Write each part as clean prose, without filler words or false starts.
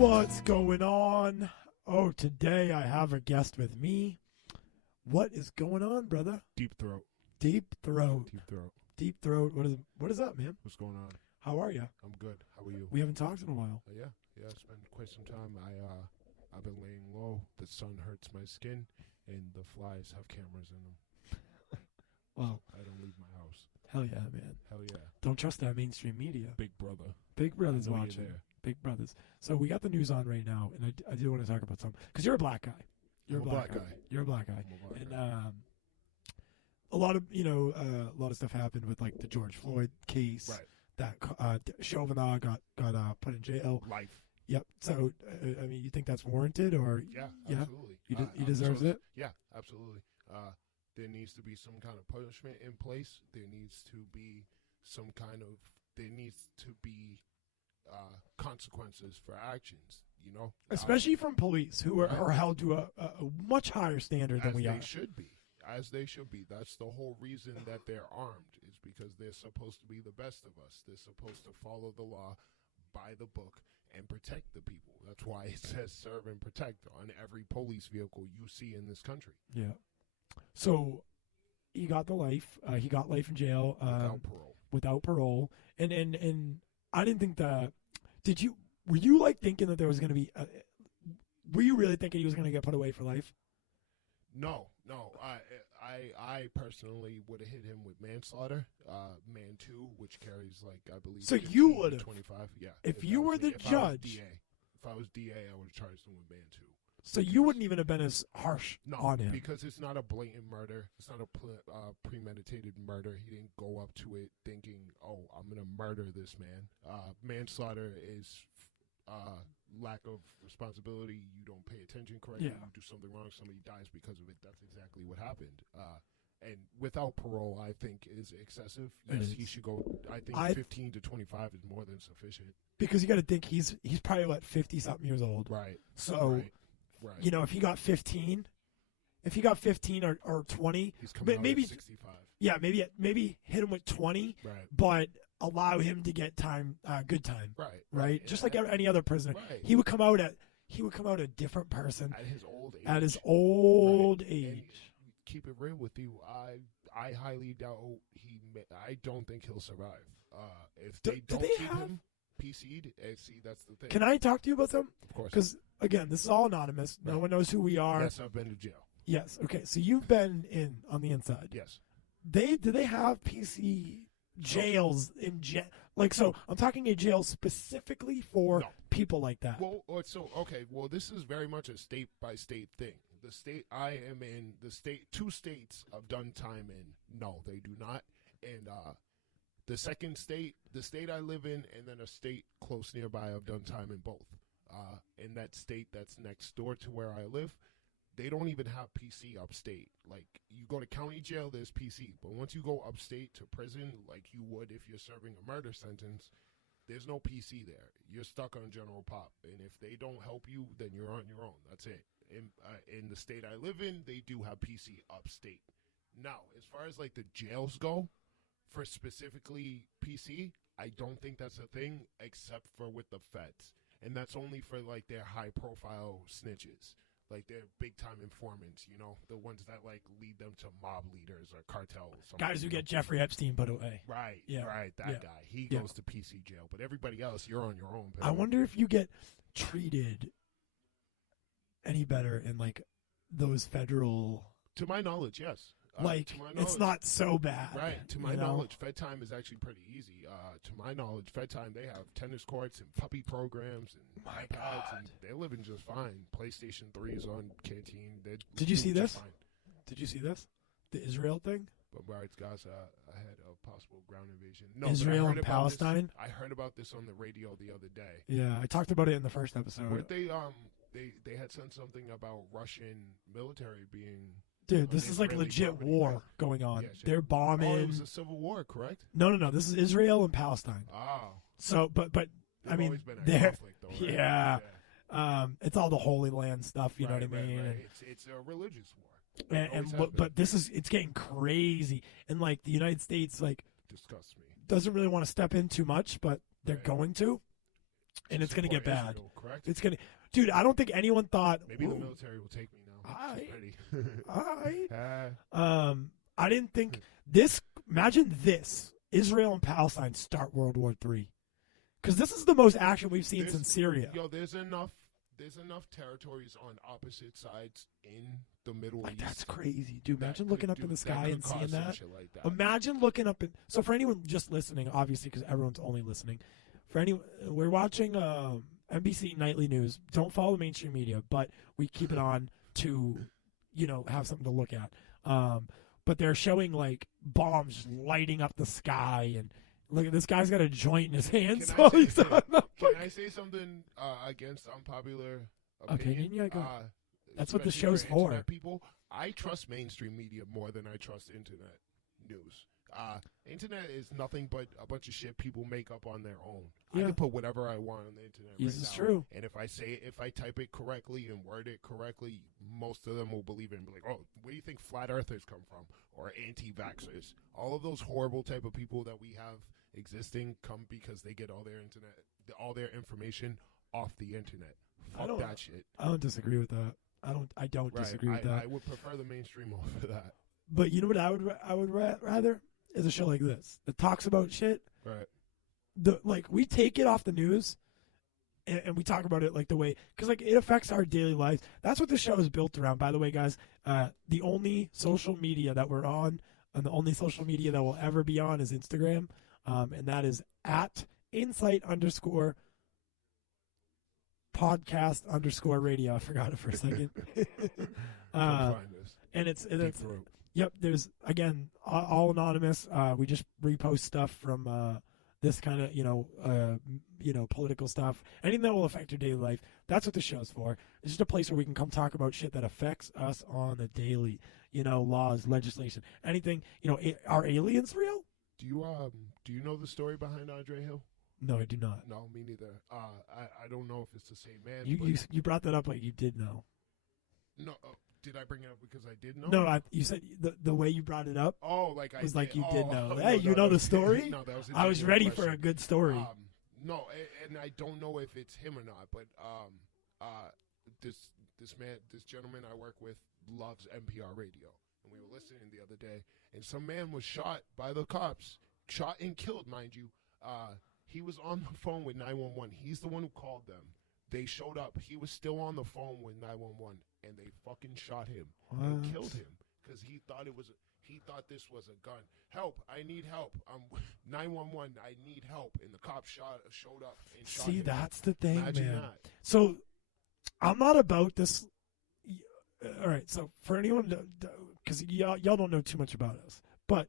What's going on? Oh, today I have a guest with me. What is going on, brother? Deep throat. Deep throat. Deep throat. Deep throat. What is up, man? What's going on? How are you? I'm good. How are you? We haven't talked in a while. Yeah. It's been quite some time. I've been laying low. The sun hurts my skin, and the flies have cameras in them. Well, I don't leave my house. hell yeah, man. Hell yeah. Don't trust that mainstream media. Big brother. Big Brother's I know you're watching. there. Big Brothers. So we got the news on right now, and I do want to talk about something because you're a black guy. You're I'm a black guy. You're a black guy. I'm a black And guy. a lot of stuff happened with like the George Floyd case. Right. That Chauvin got put in jail. Life. Yep. So I mean, you think that's warranted, or Yeah, yeah? absolutely. He deserves it. Yeah, absolutely. There needs to be some kind of punishment in place. There needs to be consequences for actions, you know? Especially from police who are held to a much higher standard than we are. As they should be. That's the whole reason that they're armed, is because they're supposed to be the best of us. They're supposed to follow the law, by the book, and protect the people. That's why it says serve and protect on every police vehicle you see in this country. Yeah. So he got the life. He got life in jail without parole. And I didn't think that. Were you like thinking that there was going to be? Were you really thinking he was going to get put away for life? No. I personally would have hit him with manslaughter, man 2, which carries like I believe. So you would have 25. Yeah. If you were the judge. If I was DA, I would have charged him with man 2. So you wouldn't even have been as harsh on him. Because it's not a blatant murder. It's not a premeditated murder. He didn't go up to it thinking, "Oh, I'm going to murder this man." Manslaughter is lack of responsibility. You don't pay attention correctly. Yeah. You do something wrong. Somebody dies because of it. That's exactly what happened. And without parole, I think is excessive. Yes, he should go. I think 15 to 25 is more than sufficient. Because you got to think he's probably 50-something years old. Right. So. Right. You know, if he got 15 or 20, he's coming maybe out at 65. Yeah, maybe hit him with 20, right. But allow him to get time, good time, right. Just like any other prisoner, right. He would come out a different person at his old age. At his old age. And keep it real with you. I highly doubt I don't think he'll survive. If they don't keep him PC'd, see, that's the thing. Can I talk to you about something? Of course. Because, again, this is all anonymous. No one knows who we are. Yes, I've been to jail. Yes. Okay. So you've been on the inside. Yes. Do they have PC jails in jail? Like, so I'm talking a jail specifically for people like that. Well, this is very much a state by state thing. The state I am in, two states I've done time in. No, they do not. And the second state, the state I live in, and then a state close nearby, I've done time in both. In that state that's next door to where I live, they don't even have PC upstate. Like, you go to county jail, there's PC. But once you go upstate to prison, like you would if you're serving a murder sentence, there's no PC there. You're stuck on general pop. And if they don't help you, then you're on your own. That's it. In the state I live in, they do have PC upstate. Now, as far as like the jails go, for specifically PC, I don't think that's a thing except for with the feds. And that's only for like their high profile snitches. Like their big time informants, you know, the ones that like lead them to mob leaders or cartels. Guys who get Jeffrey Epstein put away. Right. Yeah. Right. That guy. He goes to PC jail. But everybody else, you're on your own. I wonder if you get treated any better in like those federal. To my knowledge, yes. It's not so bad. Right. To my knowledge, Fed time is actually pretty easy. To my knowledge, Fed time, they have tennis courts and puppy programs and iPads, and they're living just fine. PlayStation 3s on Canteen. Did you see this? Fine. Did you see this? The Israel thing? Bombard's Gaza ahead of possible ground invasion. No, Israel and Palestine? I heard about this on the radio the other day. Yeah, I talked about it in the first episode. What they had said something about Russian military being... Dude, this is like legit war going on. Yeah, they're bombing. Oh, it was a civil war, correct? No. This is Israel and Palestine. Oh. So, but I mean, always been a conflict, though, right? Yeah. It's all the Holy Land stuff. You know what I mean? Right. It's a religious war. But it's getting crazy, and like the United States, like disgusts me. Doesn't really want to step in too much, but they're going to. and it's going to get bad. Israel, correct? It's going to, dude. I don't think anyone thought maybe the military will take me now. I didn't think this. Imagine this: Israel and Palestine start World War III, because this is the most action we've seen since Syria. Yo, there's enough territories on opposite sides in the Middle East. That's crazy, dude. Imagine looking up in the sky and seeing that. Like that. Imagine looking up in. So for anyone just listening, obviously, because everyone's only listening, for anyone, we're watching NBC Nightly News. Don't follow mainstream media, but we keep it on to, have something to look at. But they're showing like bombs lighting up the sky, and look at this guy's got a joint in his hand. Can I say something against unpopular opinion? Yeah, go. That's what the show's for. People, I trust mainstream media more than I trust internet news. Internet is nothing but a bunch of shit people make up on their own. Yeah. I can put whatever I want on the internet. This is true. And if I type it correctly and word it correctly, most of them will believe it and be like, "Oh, where do you think flat earthers come from?" Or anti-vaxxers. All of those horrible type of people that we have existing come because they get all their information off the internet. Fuck that shit. I don't disagree with that. I don't disagree with that. I would prefer the mainstream over that. But you know what I would rather is a show like this that talks about shit. Right. We take it off the news, and we talk about it like the way, because like it affects our daily lives. That's what the show is built around. By the way, guys, the only social media that we're on, and the only social media that we'll ever be on is Instagram, and that is at insight_podcast_radio. I forgot it for a second. And it's yep. There's again all anonymous. We just repost stuff from this kind of political stuff. Anything that will affect your daily life. That's what the show's for. It's just a place where we can come talk about shit that affects us on the daily. Laws, legislation, anything. Are aliens real? Do you know the story behind Andre Hill? No, I do not. No, me neither. I don't know if it's the same man. You brought that up like you did know. No, did I bring it up because I did know? No, you said the way you brought it up. Oh, like I was like you did know. No, Hey, you know the story? No, that was. I was ready for a good story. No, and I don't know if it's him or not, but this gentleman I work with loves NPR radio, and we were listening the other day, and some man was shot by the cops, shot and killed, mind you. He was on the phone with 911. He's the one who called them. They showed up. He was still on the phone with 911, and they fucking shot him and killed him because he thought this was a gun. Help! I need help. 911. I need help. And the cop showed up and shot him. See, that's the thing, Imagine man. that. So I'm not about this. All right. So for anyone, because y'all don't know too much about us, but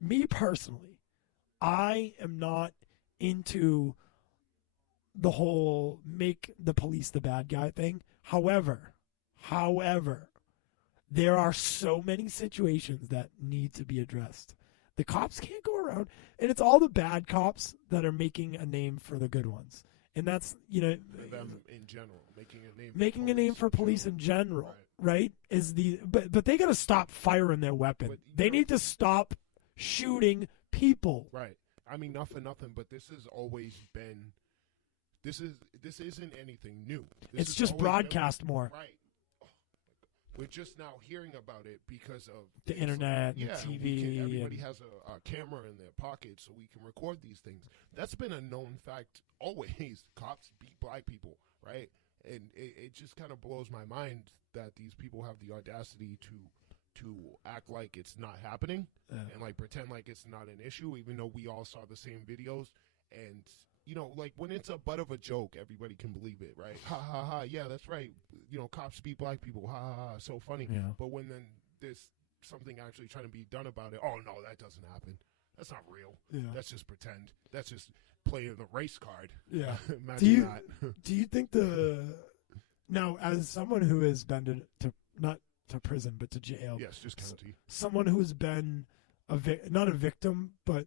me personally, I am not into the whole make the police the bad guy thing. However, there are so many situations that need to be addressed. The cops can't go around, and it's all the bad cops that are making a name for the good ones. And that's, for them in general, making a name for police in general, right? Is but they got to stop firing their weapon. They need to stop shooting people. Right. I mean, not for nothing, but this has always been. This isn't anything new. It's just broadcast more. Right. We're just now hearing about it because of the internet and TV. Everybody has a camera in their pocket, so we can record these things. That's been a known fact always. Cops beat black people, right? And it just kind of blows my mind that these people have the audacity to act like it's not happening and like pretend like it's not an issue, even though we all saw the same videos. And like when it's a butt of a joke, everybody can believe it, right? Ha ha ha! Yeah, that's right. Cops beat black people. Ha ha ha! So funny. Yeah. But when then there's something actually trying to be done about it, oh no, that doesn't happen. That's not real. Yeah. That's just pretend. That's just playing the race card. Yeah. Imagine that. Do you think now, as someone who has been to not to prison but to jail? Yes, just county. Someone who's been not a victim, but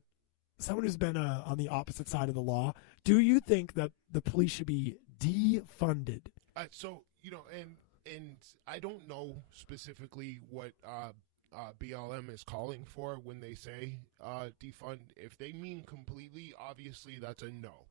someone who's been on the opposite side of the law, do you think that the police should be defunded? And I don't know specifically what BLM is calling for when they say defund. If they mean completely, obviously that's a no.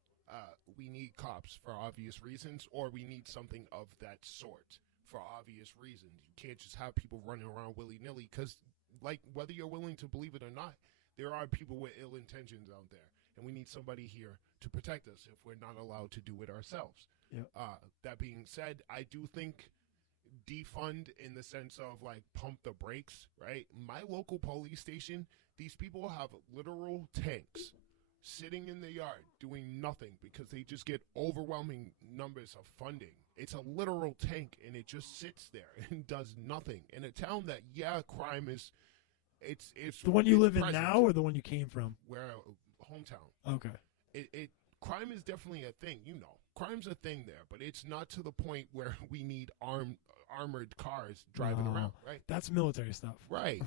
we need cops for obvious reasons, or we need something of that sort for obvious reasons. You can't just have people running around willy-nilly because, like, whether you're willing to believe it or not, there are people with ill intentions out there, and we need somebody here to protect us if we're not allowed to do it ourselves. Yep. That being said, I do think defund in the sense of, like, pump the brakes, right? My local police station, these people have literal tanks sitting in the yard doing nothing because they just get overwhelming numbers of funding. It's a literal tank, and it just sits there and does nothing. In a town that, crime is, it's the one you live present. in now, or the one you came from? Where hometown. Okay. Crime is definitely a thing. Crime's a thing there, but it's not to the point where we need armored cars driving around. Right. That's military stuff. Right.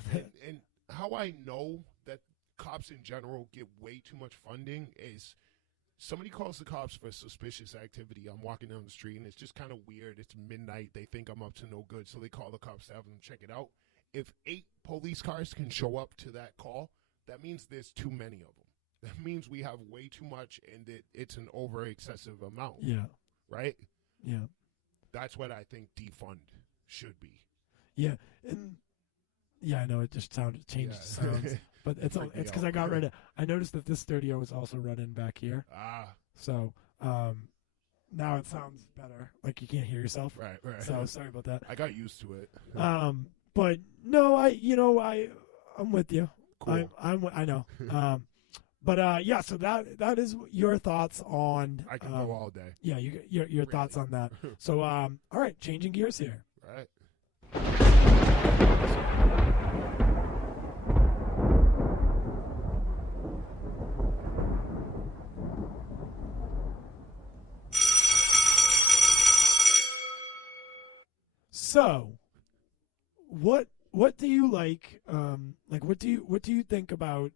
and how I know that cops in general get way too much funding is somebody calls the cops for suspicious activity. I'm walking down the street and it's just kind of weird. It's midnight. They think I'm up to no good, so they call the cops to have them check it out. If 8 police cars can show up to that call, that means there's too many of them. That means we have way too much, and it's an over-excessive amount. Yeah. Right? Yeah. That's what I think defund should be. Yeah. And I know it just changed sounds. But it's because I got rid of. I noticed that this studio was also running back here. So now it sounds better. Like you can't hear yourself. Right. So sorry about that. I got used to it. But no, I'm with you. Cool. I know. So that is your thoughts on. I can go all day. Yeah, your really? Thoughts on that. So all right, changing gears here. Right. So, what do you like? What do you think about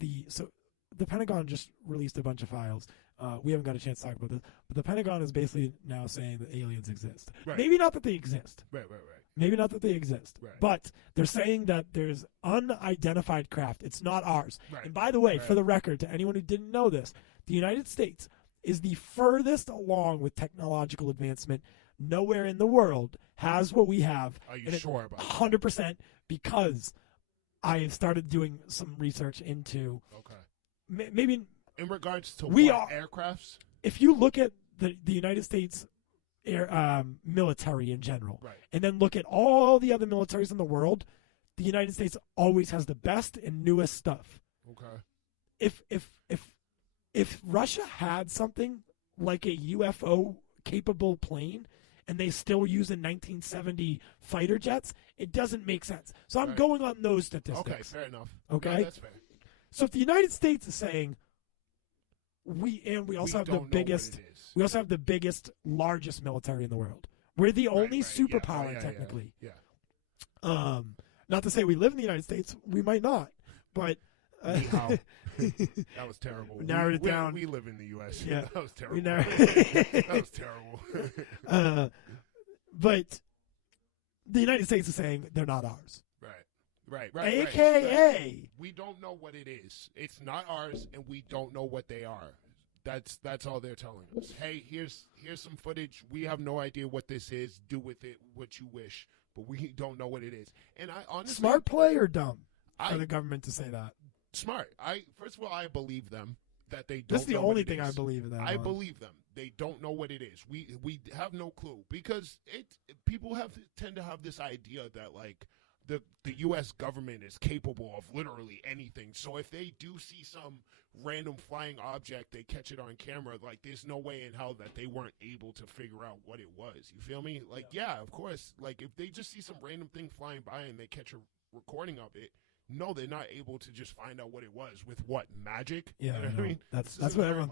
the Pentagon just released a bunch of files. We haven't got a chance to talk about this, but the Pentagon is basically now saying that aliens exist. Right. Maybe not that they exist. Right. Maybe not that they exist. Right. But they're saying that there's unidentified craft. It's not ours. Right. And by the way, for the record, to anyone who didn't know this, the United States is the furthest along with technological advancement. Nowhere in the world has what we have. Are you sure about that? 100%, because I have started doing some research into maybe in regards to aircrafts. If you look at the United States air military in general, right, and then look at all the other militaries in the world, the United States always has the best and newest stuff. Okay. If Russia had something like a UFO capable plane and they still use in 1970 fighter jets, it doesn't make sense. So I'm going on those statistics. Okay, fair enough. Okay, no, that's fair. So if the United States is saying we also have the biggest, we also have the biggest, largest military in the world. We're the only superpower technically. Yeah. Not to say we live in the United States, we might not, but. That was terrible. We narrowed it down. We live in the U.S. Yeah. That was terrible. That was terrible. But the United States is saying they're not ours. Right. AKA. We don't know what it is. It's not ours, and we don't know what they are. That's all they're telling us. Hey, here's some footage. We have no idea what this is. Do with it what you wish, but we don't know what it is. And I honestly, smart play or dumb for the government to say that? Smart. First of all, I believe them that they don't. This is the know only what thing is. I believe in that. I believe them. They don't know what it is. We have no clue because people tend to have this idea that like the U.S. government is capable of literally anything. So if they do see some random flying object, they catch it on camera. Like there's no way in hell that they weren't able to figure out what it was. You feel me? Like yeah, of course. Like if they just see some random thing flying by and they catch a recording of it. No, they're not able to just find out what it was with what magic. Yeah, you know what I mean? That's what everyone